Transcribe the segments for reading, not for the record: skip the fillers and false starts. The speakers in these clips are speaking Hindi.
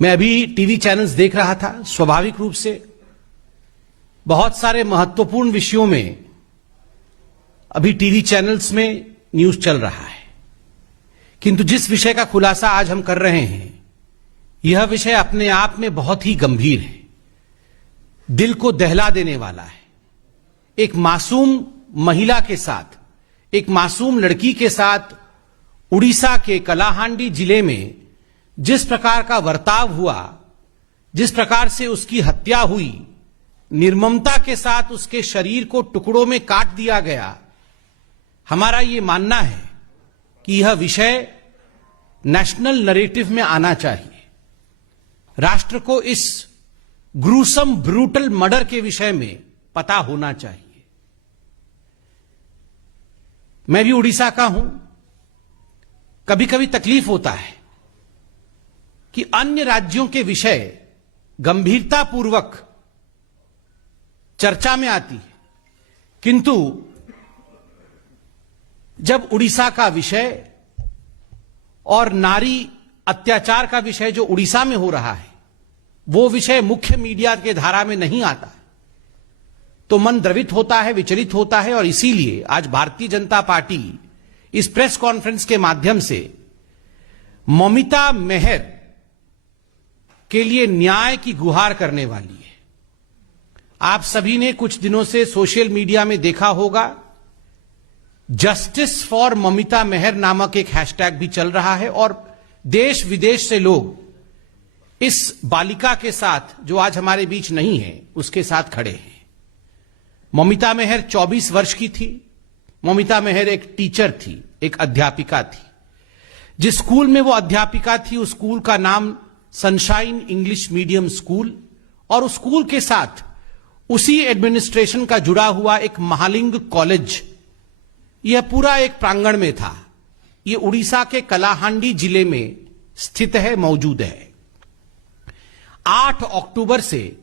मैं अभी टीवी चैनल्स देख रहा था। स्वाभाविक रूप से बहुत सारे महत्वपूर्ण विषयों में अभी टीवी चैनल्स में न्यूज चल रहा है, किंतु जिस विषय का खुलासा आज हम कर रहे हैं, यह विषय अपने आप में बहुत ही गंभीर है, दिल को दहला देने वाला है। एक मासूम महिला के साथ, एक मासूम लड़की के साथ उड़ीसा के कलाहांडी जिले में जिस प्रकार का बर्ताव हुआ, जिस प्रकार से उसकी हत्या हुई, निर्ममता के साथ उसके शरीर को टुकड़ों में काट दिया गया, हमारा यह मानना है कि यह विषय नेशनल नरेटिव में आना चाहिए। राष्ट्र को इस ग्रूसम ब्रूटल मर्डर के विषय में पता होना चाहिए। मैं भी उड़ीसा का हूं। कभी कभी तकलीफ होता है कि अन्य राज्यों के विषय गंभीरतापूर्वक चर्चा में आती है, किंतु जब उड़ीसा का विषय और नारी अत्याचार का विषय जो उड़ीसा में हो रहा है, वो विषय मुख्य मीडिया के धारा में नहीं आता है, तो मन द्रवित होता है, विचलित होता है। और इसीलिए आज भारतीय जनता पार्टी इस प्रेस कॉन्फ्रेंस के माध्यम से ममिता मेहर के लिए न्याय की गुहार करने वाली है। आप सभी ने कुछ दिनों से सोशल मीडिया में देखा होगा, जस्टिस फॉर ममिता मेहर नामक एक हैशटैग भी चल रहा है और देश विदेश से लोग इस बालिका के साथ, जो आज हमारे बीच नहीं है, उसके साथ खड़े हैं। ममिता मेहर 24 वर्ष की थी। ममिता मेहर एक टीचर थी, एक अध्यापिका थी। जिस स्कूल में वो अध्यापिका थी, उस स्कूल का नाम सनशाइन इंग्लिश मीडियम स्कूल, और उस स्कूल के साथ उसी एडमिनिस्ट्रेशन का जुड़ा हुआ एक महालिंग कॉलेज, यह पूरा एक प्रांगण में था। यह उड़ीसा के कलाहांडी जिले में स्थित है, मौजूद है। 8 अक्टूबर से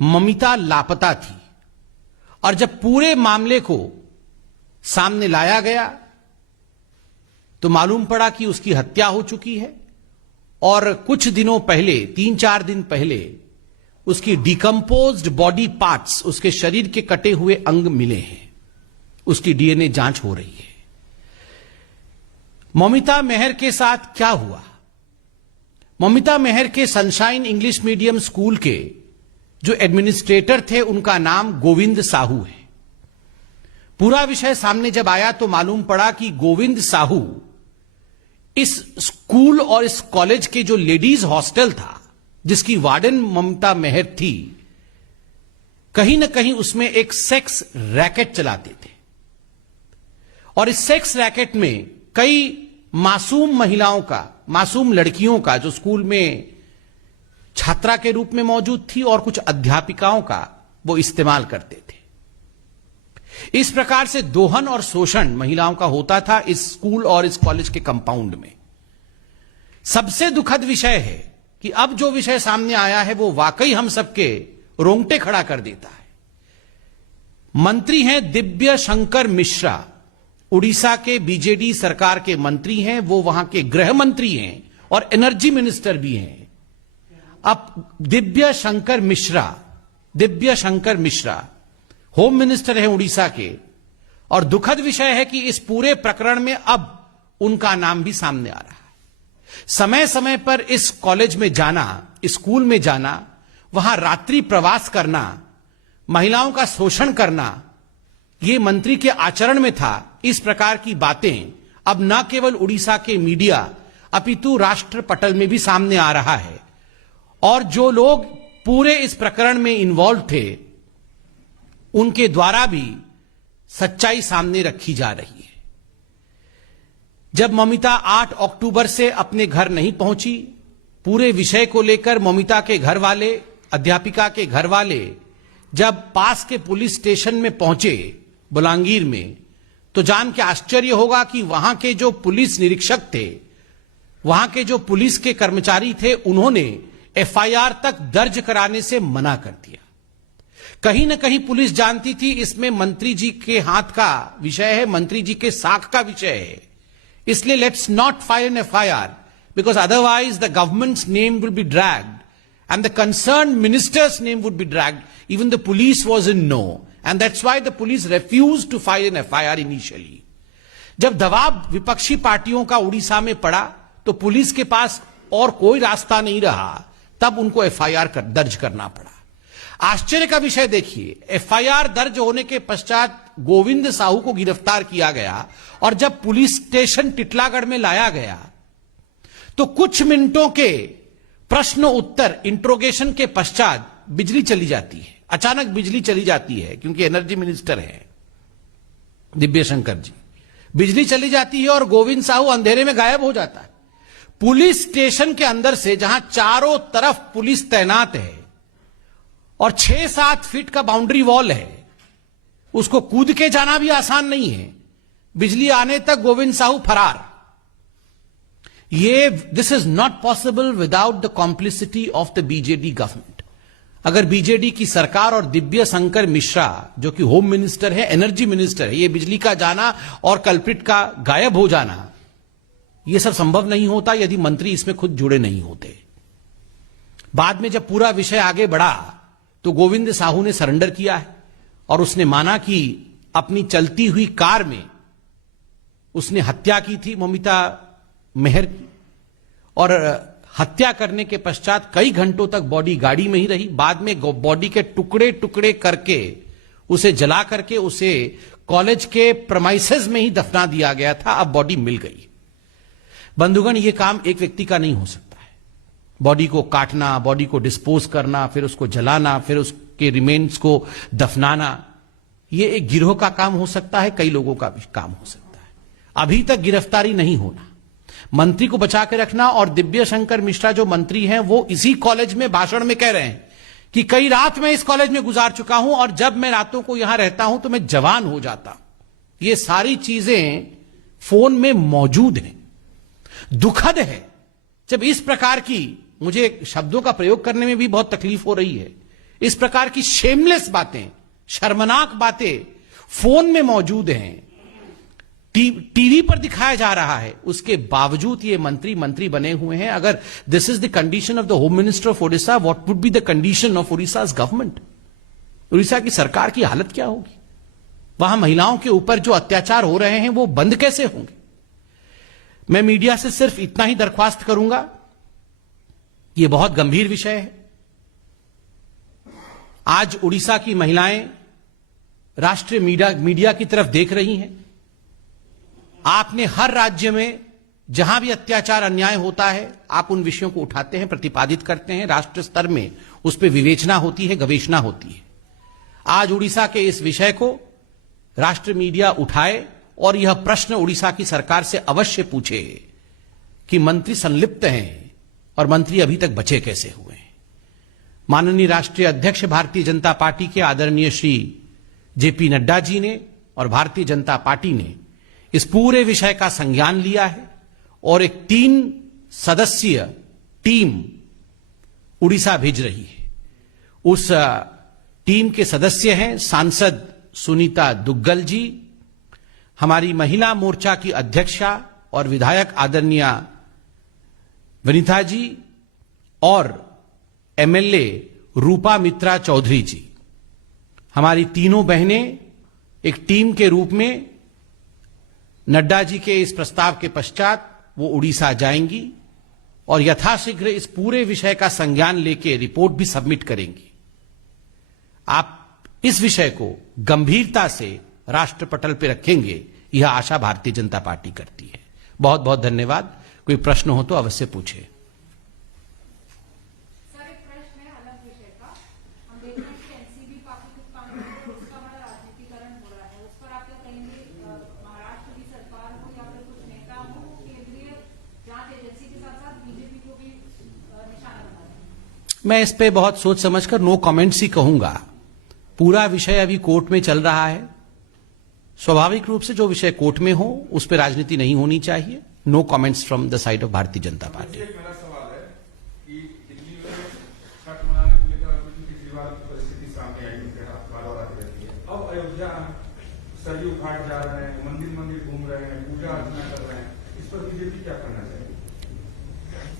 ममिता लापता थी, और जब पूरे मामले को सामने लाया गया तो मालूम पड़ा कि उसकी हत्या हो चुकी है, और कुछ दिनों पहले, 3-4 दिन पहले, उसकी डिकम्पोज्ड बॉडी पार्ट्स, उसके शरीर के कटे हुए अंग मिले हैं। उसकी डीएनए जांच हो रही है। ममिता मेहर के साथ क्या हुआ? ममिता मेहर के सनशाइन इंग्लिश मीडियम स्कूल के जो एडमिनिस्ट्रेटर थे, उनका नाम गोविंद साहू है। पूरा विषय सामने जब आया तो मालूम पड़ा कि गोविंद साहू इस स्कूल और इस कॉलेज के जो लेडीज हॉस्टल था, जिसकी वार्डन ममता मेहर थी, कहीं ना कहीं उसमें एक सेक्स रैकेट चलाते थे। और इस सेक्स रैकेट में कई मासूम महिलाओं का, मासूम लड़कियों का, जो स्कूल में छात्रा के रूप में मौजूद थी, और कुछ अध्यापिकाओं का वो इस्तेमाल करते थे। इस प्रकार से दोहन और शोषण महिलाओं का होता था इस स्कूल और इस कॉलेज के कंपाउंड में। सबसे दुखद विषय है कि अब जो विषय सामने आया है वो वाकई हम सबके रोंगटे खड़ा कर देता है। मंत्री हैं दिव्य शंकर मिश्रा, उड़ीसा के बीजेडी सरकार के मंत्री हैं। वो वहां के गृह मंत्री हैं और एनर्जी मिनिस्टर भी हैं। अब दिव्य शंकर मिश्रा होम मिनिस्टर है उड़ीसा के, और दुखद विषय है कि इस पूरे प्रकरण में अब उनका नाम भी सामने आ रहा है। समय समय पर इस कॉलेज में जाना, इस स्कूल में जाना, वहां रात्रि प्रवास करना, महिलाओं का शोषण करना, यह मंत्री के आचरण में था। इस प्रकार की बातें अब न केवल उड़ीसा के मीडिया अपितु राष्ट्र पटल में भी सामने आ रहा है, और जो लोग पूरे इस प्रकरण में इन्वॉल्व थे, उनके द्वारा भी सच्चाई सामने रखी जा रही है। जब ममिता 8 अक्टूबर से अपने घर नहीं पहुंची, पूरे विषय को लेकर ममिता के घर वाले, अध्यापिका के घर वाले जब पास के पुलिस स्टेशन में पहुंचे बलांगीर में, तो जान के आश्चर्य होगा कि वहां के जो पुलिस निरीक्षक थे, वहां के जो पुलिस के कर्मचारी थे, उन्होंने एफआईआर तक दर्ज कराने से मना कर दिया। कहीं ना कहीं पुलिस जानती थी इसमें मंत्री जी के हाथ का विषय है, मंत्री जी के साख का विषय है, इसलिए let's not file an FIR, because otherwise the government's name will be dragged and the concerned minister's name would be dragged. Even the police was in no, and that's why the police refused to file an FIR initially. जब दबाव विपक्षी पार्टियों का उड़ीसा में पड़ा तो पुलिस के पास और कोई रास्ता नहीं रहा, तब उनको FIR दर्ज करना पड़ा। आश्चर्य का विषय देखिए, FIR दर्ज होने के पश्चात गोविंद साहू को गिरफ्तार किया गया और जब पुलिस स्टेशन टिटलागढ़ में लाया गया तो कुछ मिनटों के प्रश्न उत्तर इंट्रोगेशन के पश्चात बिजली चली जाती है। अचानक बिजली चली जाती है क्योंकि एनर्जी मिनिस्टर है दिव्य शंकर जी। बिजली चली जाती है और गोविंद साहू अंधेरे में गायब हो जाता है। पुलिस स्टेशन के अंदर से, जहां चारों तरफ पुलिस तैनात है और 6-7 फीट का बाउंड्री वॉल है, उसको कूद के जाना भी आसान नहीं है। बिजली आने तक गोविंद साहू फरार। This is not possible without the complicity of the BJD government. अगर बीजेडी की सरकार और दिव्य शंकर मिश्रा जो कि होम मिनिस्टर है, एनर्जी मिनिस्टर है, ये बिजली का जाना और कल्प्रिट का गायब हो जाना, यह सब संभव नहीं होता यदि मंत्री इसमें खुद जुड़े नहीं होते। बाद में जब पूरा विषय आगे बढ़ा तो गोविंद साहू ने सरेंडर किया है और उसने माना कि अपनी चलती हुई कार में उसने हत्या की थी ममिता मेहर की, और हत्या करने के पश्चात कई घंटों तक बॉडी गाड़ी में ही रही। बाद में बॉडी के टुकड़े टुकड़े करके उसे जला करके उसे कॉलेज के प्रेमाइसेस में ही दफना दिया गया था। अब बॉडी मिल गई। बंधुगण, यह काम एक व्यक्ति का नहीं हो सकता है। बॉडी को काटना, बॉडी को डिस्पोज करना, फिर उसको जलाना, फिर उसके रिमेन्स को दफनाना, यह एक गिरोह का काम हो सकता है, कई लोगों का भी काम हो सकता है। अभी तक गिरफ्तारी नहीं होना, मंत्री को बचा के रखना। और दिव्य शंकर मिश्रा जो मंत्री हैं वो इसी कॉलेज में भाषण में कह रहे हैं कि कई रात मैं इस कॉलेज में गुजार चुका हूं और जब मैं रातों को यहां रहता हूं तो मैं जवान हो जाता हूं। ये सारी चीजें फोन में मौजूद हैं। दुखद है जब इस प्रकार की, मुझे शब्दों का प्रयोग करने में भी बहुत तकलीफ हो रही है, इस प्रकार की शेमलेस बातें, शर्मनाक बातें फोन में मौजूद हैं, टीवी पर दिखाया जा रहा है, उसके बावजूद ये मंत्री बने हुए हैं। अगर this is the condition of the home minister of Odisha, what would be the condition of Odisha's government? Orissa की सरकार की हालत क्या होगी? वहां महिलाओं के ऊपर जो अत्याचार हो रहे हैं वो बंद कैसे होंगे? मैं मीडिया से सिर्फ इतना ही दरख्वास्त करूंगा, यह बहुत गंभीर विषय है। आज उड़ीसा की महिलाएं राष्ट्रीय मीडिया की तरफ देख रही हैं। आपने हर राज्य में जहां भी अत्याचार अन्याय होता है, आप उन विषयों को उठाते हैं, प्रतिपादित करते हैं, राष्ट्र स्तर में उस पर विवेचना होती है, गवेषणा होती है। आज उड़ीसा के इस विषय को राष्ट्र मीडिया उठाए और यह प्रश्न उड़ीसा की सरकार से अवश्य पूछे कि मंत्री संलिप्त हैं और मंत्री अभी तक बचे कैसे हुए हैं। माननीय राष्ट्रीय अध्यक्ष भारतीय जनता पार्टी के आदरणीय श्री जेपी नड्डा जी ने और भारतीय जनता पार्टी ने इस पूरे विषय का संज्ञान लिया है और एक 3 सदस्यीय टीम उड़ीसा भेज रही है। उस टीम के सदस्य हैं सांसद सुनीता दुग्गल जी, हमारी महिला मोर्चा की अध्यक्षा और विधायक आदरणीय वनिता जी और एमएलए रूपा मित्रा चौधरी जी। हमारी तीनों बहनें एक टीम के रूप में नड्डा जी के इस प्रस्ताव के पश्चात वो उड़ीसा जाएंगी और यथाशीघ्र इस पूरे विषय का संज्ञान लेके रिपोर्ट भी सबमिट करेंगी। आप इस विषय को गंभीरता से राष्ट्र पटल पर रखेंगे, यह आशा भारतीय जनता पार्टी करती है। बहुत बहुत धन्यवाद। कोई प्रश्न हो तो अवश्य पूछे। मैं इस पे बहुत सोच समझकर नो कमेंट्स ही कहूंगा। पूरा विषय अभी कोर्ट में चल रहा है। स्वाभाविक रूप से जो विषय कोर्ट में हो उस पर राजनीति नहीं होनी चाहिए। No comments from the side of Bharatiya Janata party. मेरा सवाल है कि दिल्ली में छठ मनाने को लेकर पिछली बार की परिस्थिति सामने आई बार आती रहती है। अब अयोध्या सरयू घाट जा रहे हैं, मंदिर घूम रहे हैं, पूजा अर्चना कर रहे हैं, इस पर बीजेपी क्या करना चाहिए?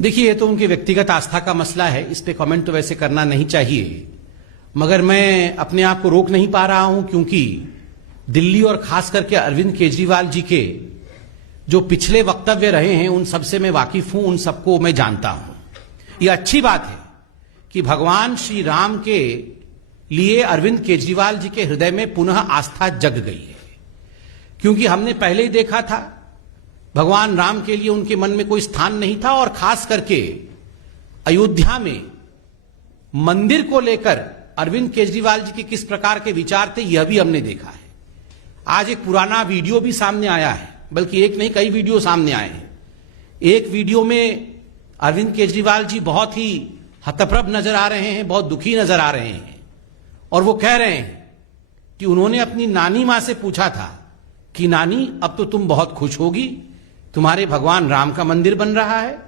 देखिए, ये तो उनकी व्यक्तिगत आस्था का मसला है, इस पे कमेंट तो वैसे करना नहीं चाहिए, मगर मैं अपने आप को रोक नहीं पा रहा हूं क्योंकि दिल्ली और खास करके अरविंद केजरीवाल जी के जो पिछले वक्तव्य रहे हैं उन सबसे मैं वाकिफ हूं, उन सबको मैं जानता हूं। यह अच्छी बात है कि भगवान श्री राम के लिए अरविंद केजरीवाल जी के हृदय में पुनः आस्था जग गई है, क्योंकि हमने पहले ही देखा था भगवान राम के लिए उनके मन में कोई स्थान नहीं था, और खास करके अयोध्या में मंदिर को लेकर अरविंद केजरीवाल जी के किस प्रकार के विचार थे यह भी हमने देखा है। आज एक पुराना वीडियो भी सामने आया है, बल्कि एक नहीं कई वीडियो सामने आए हैं। एक वीडियो में अरविंद केजरीवाल जी बहुत ही हतप्रभ नजर आ रहे हैं, बहुत दुखी नजर आ रहे हैं, और वो कह रहे हैं कि उन्होंने अपनी नानी मां से पूछा था कि नानी अब तो तुम बहुत खुश होगी, तुम्हारे भगवान राम का मंदिर बन रहा है।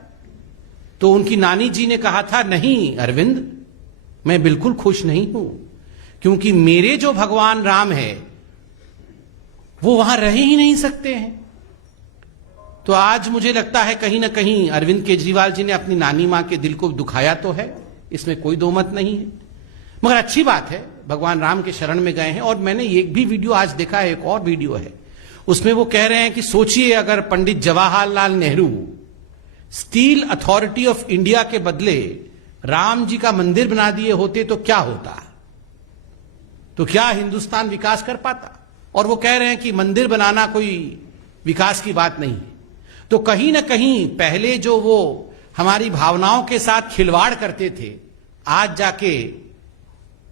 तो उनकी नानी जी ने कहा था, नहीं अरविंद, मैं बिल्कुल खुश नहीं हूं, क्योंकि मेरे जो भगवान राम है वो वहां रह ही नहीं सकते हैं। तो आज मुझे लगता है कहीं ना कहीं अरविंद केजरीवाल जी ने अपनी नानी मां के दिल को दुखाया तो है, इसमें कोई दो मत नहीं है, मगर अच्छी बात है भगवान राम के शरण में गए हैं। और मैंने एक भी वीडियो आज देखा है, एक और वीडियो है, उसमें वो कह रहे हैं कि सोचिए अगर Pandit Jawaharlal Nehru steel authority of India के बदले राम जी का मंदिर बना दिए होते तो क्या होता, तो क्या हिंदुस्तान विकास कर पाता। और वो कह रहे हैं कि मंदिर बनाना कोई विकास की बात नहीं है। तो कहीं ना कहीं पहले जो वो हमारी भावनाओं के साथ खिलवाड़ करते थे, आज जाके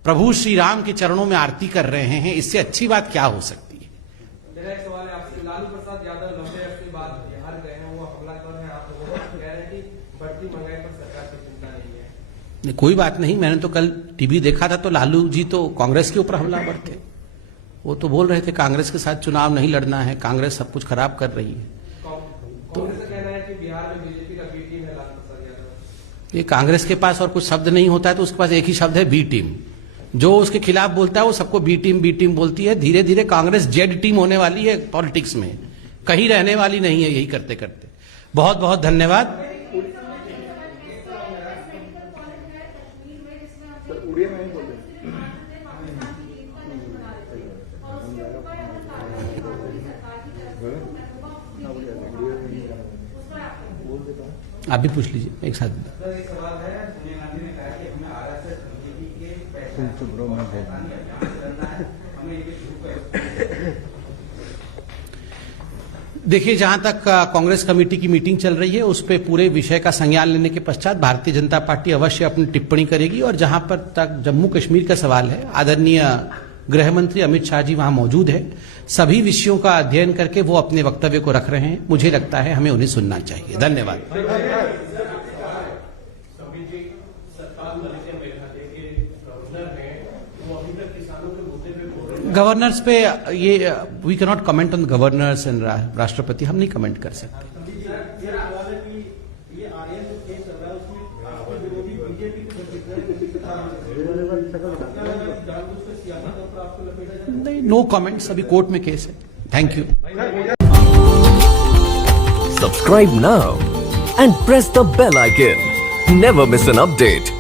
प्रभु श्री राम के चरणों में आरती कर रहे हैं, इससे अच्छी बात क्या हो सकती है। मेरा एक सवाल है आपसे, लालू प्रसाद यादव लंबे अर्से के बाद बिहार गए हैं, वो हमलावर हैं, आप वो कह रहे हैं कि बढ़ती महंगाई पर सरकार की चिंता नहीं है। कोई बात नहीं, मैंने तो कल टीवी देखा था तो लालू जी तो कांग्रेस के ऊपर हमलावर थे। वो तो बोल रहे थे कांग्रेस के साथ चुनाव नहीं लड़ना है, कांग्रेस सब कुछ खराब कर रही है। कांग्रेस का कहना है कि बिहार में बीजेपी का बी टीम है लालू प्रसाद यादव। ये कांग्रेस के पास और कुछ शब्द नहीं होता है तो उसके पास एक ही शब्द है, बी टीम। जो उसके खिलाफ बोलता है वो सबको बी टीम बोलती है। धीरे धीरे कांग्रेस जेड टीम होने वाली है पॉलिटिक्स में, कहीं रहने वाली नहीं है यही करते करते। बहुत बहुत धन्यवाद। आप भी पूछ लीजिए एक साथ। एक सवाल है, सोनिया गांधी ने कहा कि हमें आरएसएस बीजेपी के पैसे करना है, हमें ये शुरू कर। देखिए, जहां तक कांग्रेस कमेटी की मीटिंग चल रही है उस पे पूरे विषय का संज्ञान लेने के पश्चात भारतीय जनता पार्टी अवश्य अपनी टिप्पणी करेगी। और जहां पर तक जम्मू कश्मीर का सवाल है, आदरणीय गृह मंत्री अमित शाह जी वहां मौजूद है, सभी विषयों का अध्ययन करके वो अपने वक्तव्य को रख रहे हैं। मुझे लगता है हमें उन्हें सुनना चाहिए। धन्यवाद। गवर्नर्स पे ये we can not comment on governors and राष्ट्रपति, हम नहीं कमेंट कर सकते। नहीं, नो कमेंट्स, अभी कोर्ट में केस है। Thank you. Subscribe now and press the bell icon. Never miss an update.